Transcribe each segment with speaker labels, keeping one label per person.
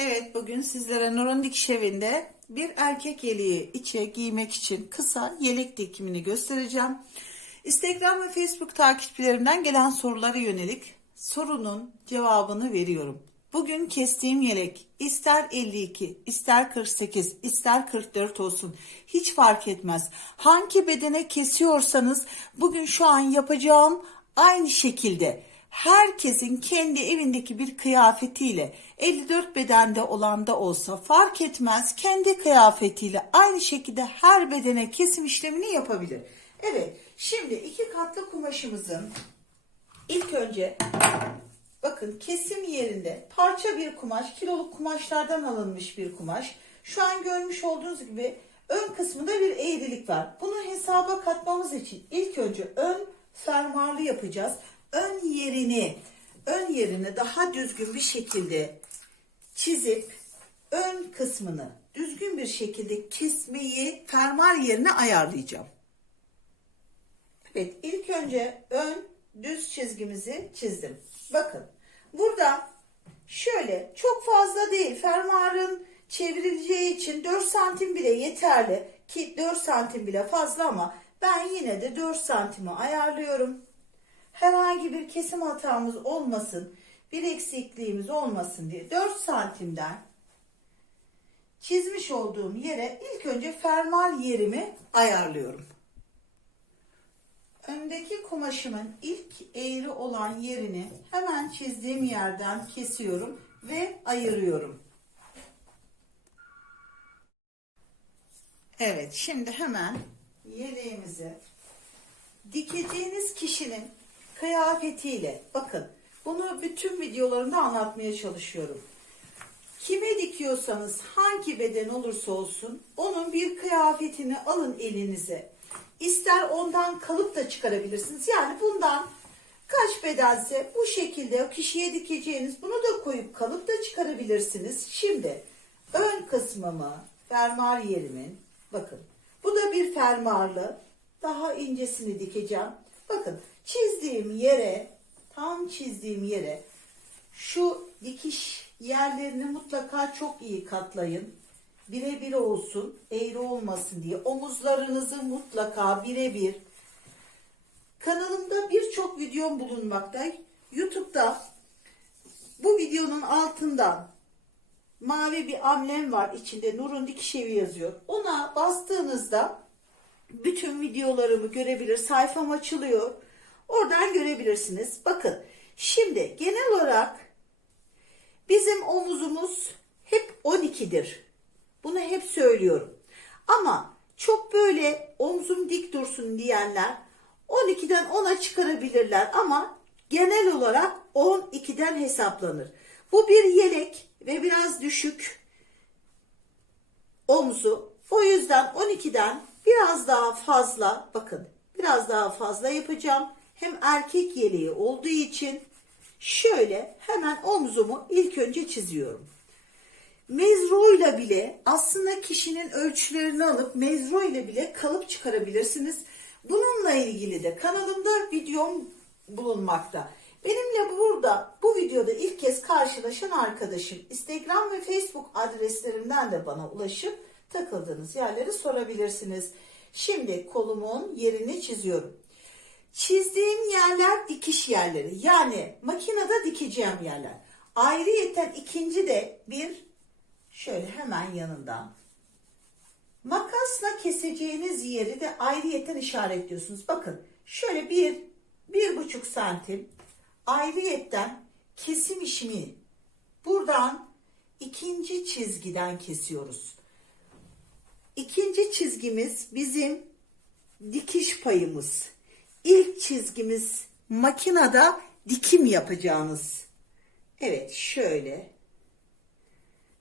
Speaker 1: Evet bugün sizlere Nur'un dikiş evinde bir erkek yeleği içe giymek için kısa yelek dikimini göstereceğim. Instagram ve Facebook takipçilerimden gelen sorulara yönelik sorunun cevabını veriyorum. Bugün kestiğim yelek ister 52, ister 48, ister 44 olsun hiç fark etmez. Hangi bedene kesiyorsanız bugün şu an yapacağım aynı şekilde herkesin kendi evindeki bir kıyafetiyle 54 bedende olan da olsa fark etmez kendi kıyafetiyle aynı şekilde her bedene kesim işlemini yapabilir. Evet şimdi iki katlı kumaşımızın ilk önce bakın kesim yerinde parça bir kumaş kiloluk kumaşlardan alınmış bir kumaş. Şu an görmüş olduğunuz gibi ön kısmında bir eğrilik var. Bunu hesaba katmamız için ilk önce ön fermuarlı yapacağız ön yerini ön yerini daha düzgün bir şekilde çizip ön kısmını düzgün bir şekilde kesmeyi fermuar yerine ayarlayacağım. Evet ilk önce ön düz çizgimizi çizdim. Bakın burada şöyle çok fazla değil fermuarın çevrileceği için 4 santim bile yeterli ki 4 santim bile fazla ama ben yine de 4 santimi ayarlıyorum herhangi bir kesim hatamız olmasın, bir eksikliğimiz olmasın diye 4 santimden çizmiş olduğum yere ilk önce fermuar yerimi ayarlıyorum. Öndeki kumaşımın ilk eğri olan yerini hemen çizdiğim yerden kesiyorum ve ayırıyorum. Evet, şimdi hemen yeleğimizi dikeceğiniz kişinin kıyafetiyle bakın bunu bütün videolarımda anlatmaya çalışıyorum. Kime dikiyorsanız hangi beden olursa olsun onun bir kıyafetini alın elinize. İster ondan kalıp da çıkarabilirsiniz. Yani bundan kaç bedense bu şekilde o kişiye dikeceğiniz bunu da koyup kalıp da çıkarabilirsiniz. Şimdi ön kısmımı fermuar yerimin bakın bu da bir fermuarlı daha incesini dikeceğim. Bakın çizdiğim yere tam çizdiğim yere şu dikiş yerlerini mutlaka çok iyi katlayın. Birebir olsun, eğri olmasın diye. Omuzlarınızı mutlaka birebir. Kanalımda birçok videom bulunmakta. YouTube'da bu videonun altından mavi bir amblem var içinde Nur'un dikiş evi yazıyor. Ona bastığınızda bütün videolarımı görebilir. Sayfam açılıyor. Oradan görebilirsiniz. Bakın şimdi genel olarak bizim omuzumuz hep 12'dir. Bunu hep söylüyorum. Ama çok böyle omzum dik dursun diyenler 12'den 10'a çıkarabilirler ama genel olarak 12'den hesaplanır. Bu bir yelek ve biraz düşük omzu. O yüzden 12'den biraz daha fazla bakın biraz daha fazla yapacağım hem erkek yeleği olduğu için şöyle hemen omzumu ilk önce çiziyorum. Mezroyla bile aslında kişinin ölçülerini alıp mezro ile bile kalıp çıkarabilirsiniz. Bununla ilgili de kanalımda videom bulunmakta. Benimle burada bu videoda ilk kez karşılaşan arkadaşım Instagram ve Facebook adreslerimden de bana ulaşıp takıldığınız yerleri sorabilirsiniz. Şimdi kolumun yerini çiziyorum. Çizdiğim yerler dikiş yerleri. Yani makinede dikeceğim yerler. Ayrıyeten ikinci de bir şöyle hemen yanından makasla keseceğiniz yeri de ayrıyeten işaretliyorsunuz. Bakın şöyle bir, bir buçuk santim ayrıyetten kesim işimi buradan ikinci çizgiden kesiyoruz. İkinci çizgimiz bizim dikiş payımız. İlk çizgimiz makinada dikim yapacağınız. Evet şöyle.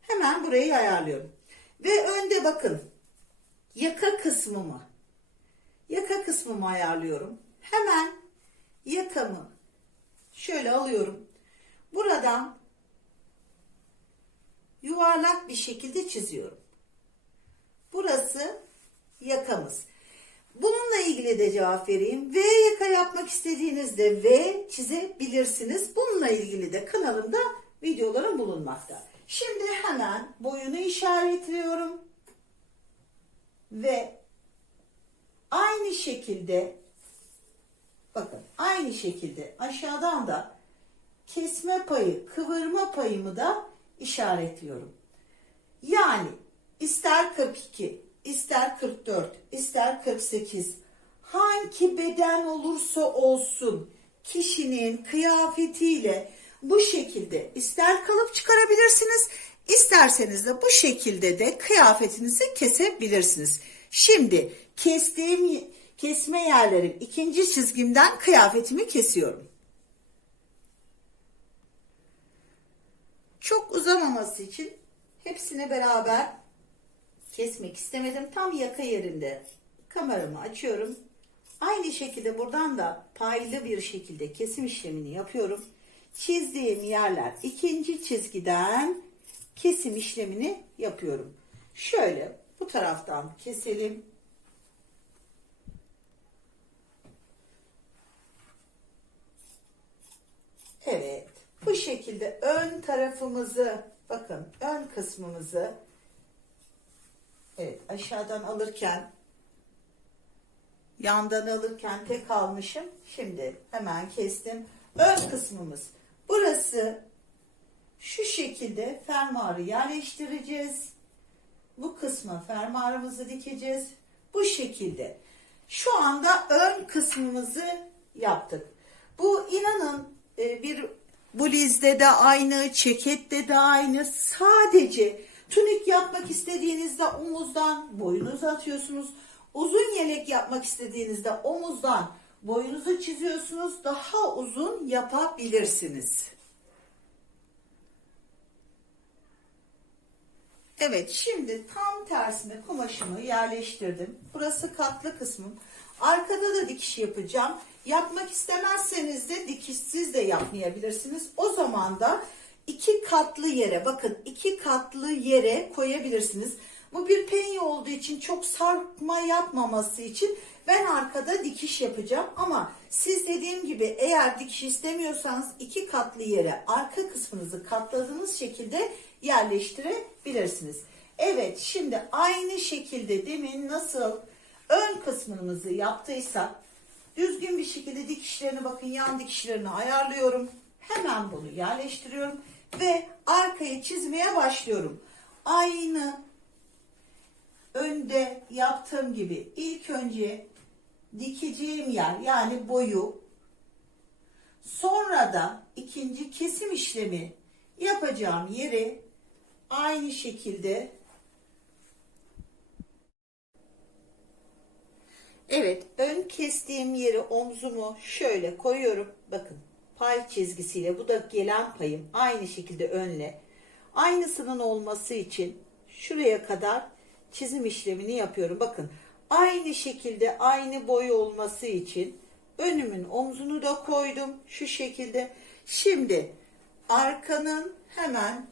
Speaker 1: Hemen burayı ayarlıyorum. Ve önde bakın. Yaka kısmımı. Yaka kısmımı ayarlıyorum. Hemen yakamı şöyle alıyorum. Buradan yuvarlak bir şekilde çiziyorum. Burası yakamız. Bununla ilgili de cevap vereyim. V yaka yapmak istediğinizde V çizebilirsiniz. Bununla ilgili de kanalımda videolarım bulunmakta. Şimdi hemen boyunu işaretliyorum. Ve aynı şekilde bakın aynı şekilde aşağıdan da kesme payı, kıvırma payımı da işaretliyorum. Yani ister 42, ister 44, ister 48 hangi beden olursa olsun kişinin kıyafetiyle bu şekilde ister kalıp çıkarabilirsiniz, isterseniz de bu şekilde de kıyafetinizi kesebilirsiniz. Şimdi kestiğim kesme yerlerin ikinci çizgimden kıyafetimi kesiyorum. Çok uzamaması için hepsini beraber kesmek istemedim. Tam yaka yerinde kameramı açıyorum. Aynı şekilde buradan da paylı bir şekilde kesim işlemini yapıyorum. Çizdiğim yerler ikinci çizgiden kesim işlemini yapıyorum. Şöyle bu taraftan keselim. Evet. Bu şekilde ön tarafımızı bakın ön kısmımızı evet aşağıdan alırken yandan alırken tek almışım. Şimdi hemen kestim. Ön kısmımız. Burası şu şekilde fermuarı yerleştireceğiz. Bu kısma fermuarımızı dikeceğiz. Bu şekilde. Şu anda ön kısmımızı yaptık. Bu inanın e, bir blizde de aynı, cekette de aynı. Sadece tunik yapmak istediğinizde omuzdan boyunuzu atıyorsunuz. Uzun yelek yapmak istediğinizde omuzdan boyunuzu çiziyorsunuz. Daha uzun yapabilirsiniz. Evet şimdi tam tersine kumaşımı yerleştirdim. Burası katlı kısmım. Arkada da dikiş yapacağım. Yapmak istemezseniz de dikişsiz de yapmayabilirsiniz. O zaman da iki katlı yere bakın iki katlı yere koyabilirsiniz. Bu bir penye olduğu için çok sarkma yapmaması için ben arkada dikiş yapacağım. Ama siz dediğim gibi eğer dikiş istemiyorsanız iki katlı yere arka kısmınızı katladığınız şekilde yerleştirebilirsiniz. Evet şimdi aynı şekilde demin nasıl ön kısmımızı yaptıysak düzgün bir şekilde dikişlerini bakın yan dikişlerini ayarlıyorum. Hemen bunu yerleştiriyorum ve arkayı çizmeye başlıyorum. Aynı önde yaptığım gibi ilk önce dikeceğim yer yani boyu sonra da ikinci kesim işlemi yapacağım yeri aynı şekilde Evet, ön kestiğim yeri omzumu şöyle koyuyorum. Bakın, pay çizgisiyle bu da gelen payım aynı şekilde önle. Aynısının olması için şuraya kadar çizim işlemini yapıyorum. Bakın, aynı şekilde aynı boy olması için önümün omzunu da koydum şu şekilde. Şimdi arkanın hemen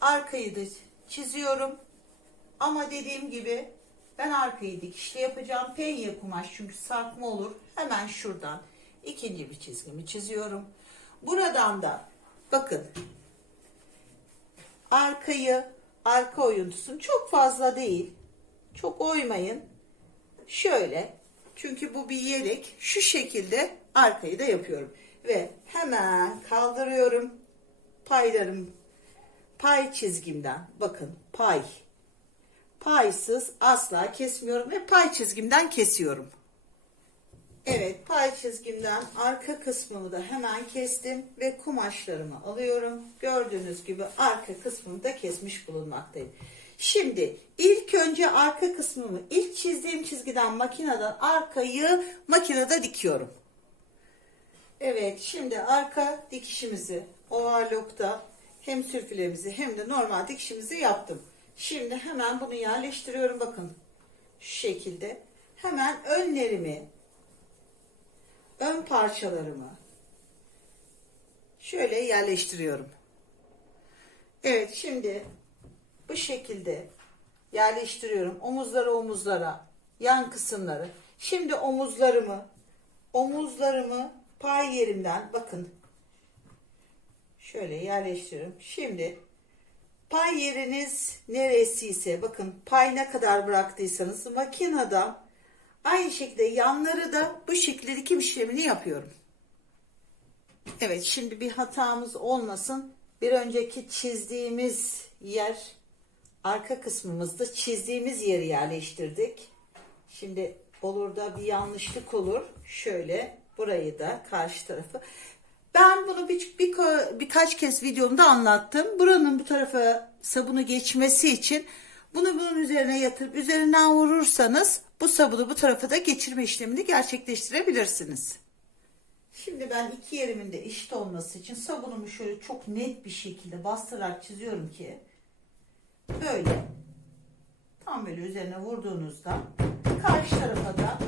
Speaker 1: arkayı da çiziyorum. Ama dediğim gibi ben arkayı dikişli yapacağım. Penye kumaş çünkü sarkma olur. Hemen şuradan ikinci bir çizgimi çiziyorum. Buradan da bakın arkayı arka oyuntusun çok fazla değil. Çok oymayın. Şöyle çünkü bu bir yelek şu şekilde arkayı da yapıyorum. Ve hemen kaldırıyorum paylarım pay çizgimden bakın pay paysız asla kesmiyorum ve pay çizgimden kesiyorum. Evet pay çizgimden arka kısmımı da hemen kestim ve kumaşlarımı alıyorum. Gördüğünüz gibi arka kısmını da kesmiş bulunmaktayım. Şimdi ilk önce arka kısmımı ilk çizdiğim çizgiden makineden arkayı makinede dikiyorum. Evet şimdi arka dikişimizi overlockta hem sürfülemizi hem de normal dikişimizi yaptım. Şimdi hemen bunu yerleştiriyorum bakın. Şu şekilde. Hemen önlerimi ön parçalarımı şöyle yerleştiriyorum. Evet şimdi bu şekilde yerleştiriyorum. Omuzları omuzlara, yan kısımları. Şimdi omuzlarımı omuzlarımı pay yerimden bakın şöyle yerleştiriyorum. Şimdi Pay yeriniz neresiyse bakın pay ne kadar bıraktıysanız makinede aynı şekilde yanları da bu şekilde dikim işlemini yapıyorum. Evet şimdi bir hatamız olmasın. Bir önceki çizdiğimiz yer arka kısmımızda çizdiğimiz yeri yerleştirdik. Şimdi olur da bir yanlışlık olur. Şöyle burayı da karşı tarafı. Ben bunu bir, bir, birkaç kez videomda anlattım. Buranın bu tarafa sabunu geçmesi için bunu bunun üzerine yatırıp üzerinden vurursanız bu sabunu bu tarafa da geçirme işlemini gerçekleştirebilirsiniz. Şimdi ben iki yerimin de eşit olması için sabunumu şöyle çok net bir şekilde bastırarak çiziyorum ki böyle tam böyle üzerine vurduğunuzda karşı tarafa da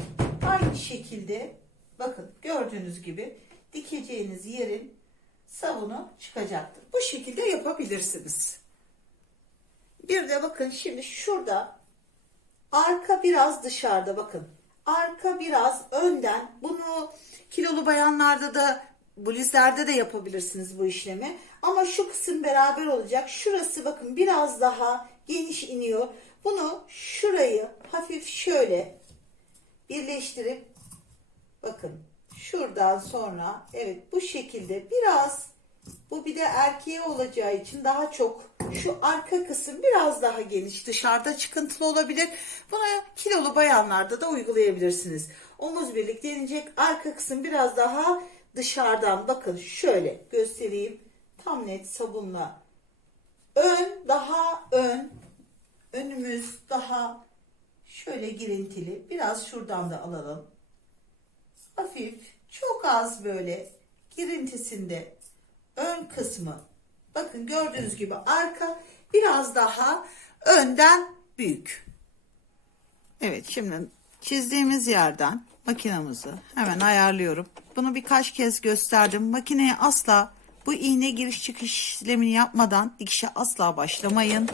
Speaker 1: aynı şekilde bakın gördüğünüz gibi dikeceğiniz yerin sabunu çıkacaktır. Bu şekilde yapabilirsiniz. Bir de bakın şimdi şurada arka biraz dışarıda bakın. Arka biraz önden. Bunu kilolu bayanlarda da blizlerde de yapabilirsiniz bu işlemi. Ama şu kısım beraber olacak. Şurası bakın biraz daha geniş iniyor. Bunu şurayı hafif şöyle birleştirip bakın şuradan sonra evet bu şekilde biraz bu bir de erkeğe olacağı için daha çok şu arka kısım biraz daha geniş dışarıda çıkıntılı olabilir. Bunu kilolu bayanlarda da uygulayabilirsiniz. Omuz birlik denilecek arka kısım biraz daha dışarıdan bakın şöyle göstereyim. Tam net sabunla. Ön daha ön. Önümüz daha şöyle girintili. Biraz şuradan da alalım. Hafif çok az böyle girintisinde ön kısmı bakın gördüğünüz gibi arka biraz daha önden büyük. Evet şimdi çizdiğimiz yerden makinamızı hemen ayarlıyorum. Bunu birkaç kez gösterdim. Makineye asla bu iğne giriş çıkış işlemini yapmadan dikişe asla başlamayın.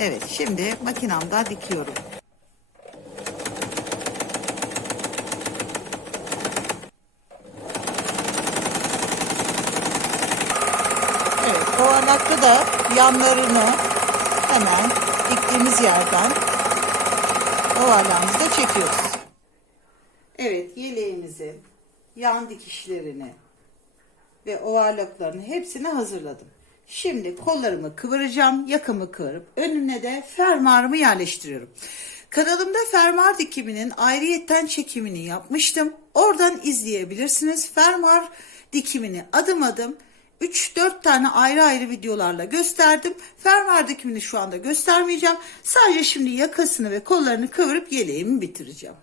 Speaker 1: Evet şimdi makinamda dikiyorum. Evet, kovanakta da yanlarını hemen diktiğimiz yerden ovalağımızda çekiyoruz. Evet, yeleğimizin yan dikişlerini ve ovarlaklarını hepsini hazırladım. Şimdi kollarımı kıvıracağım, yakamı kıvırıp önüne de fermuarımı yerleştiriyorum. Kanalımda fermuar dikiminin ayrıyetten çekimini yapmıştım. Oradan izleyebilirsiniz. Fermuar dikimini adım adım 3-4 tane ayrı ayrı videolarla gösterdim. Fermuar dikimini şu anda göstermeyeceğim. Sadece şimdi yakasını ve kollarını kıvırıp yeleğimi bitireceğim.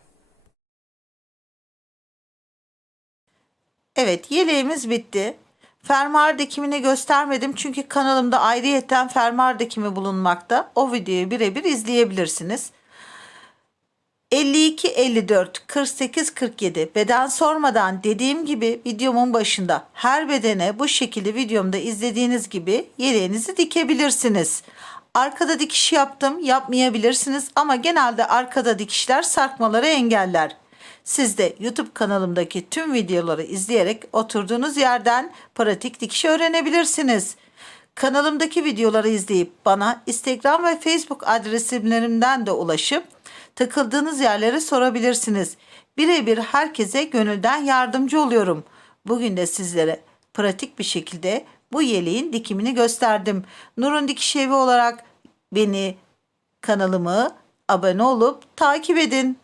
Speaker 1: Evet yeleğimiz bitti. Fermuar dikimini göstermedim çünkü kanalımda ayrıyetten fermuar dikimi bulunmakta. O videoyu birebir izleyebilirsiniz. 52, 54, 48, 47 beden sormadan dediğim gibi videomun başında her bedene bu şekilde videomda izlediğiniz gibi yeleğinizi dikebilirsiniz. Arkada dikiş yaptım yapmayabilirsiniz ama genelde arkada dikişler sarkmaları engeller. Siz de YouTube kanalımdaki tüm videoları izleyerek oturduğunuz yerden pratik dikiş öğrenebilirsiniz. Kanalımdaki videoları izleyip bana Instagram ve Facebook adresimlerimden de ulaşıp takıldığınız yerleri sorabilirsiniz. Birebir herkese gönülden yardımcı oluyorum. Bugün de sizlere pratik bir şekilde bu yeleğin dikimini gösterdim. Nur'un Dikiş Evi olarak beni kanalımı abone olup takip edin.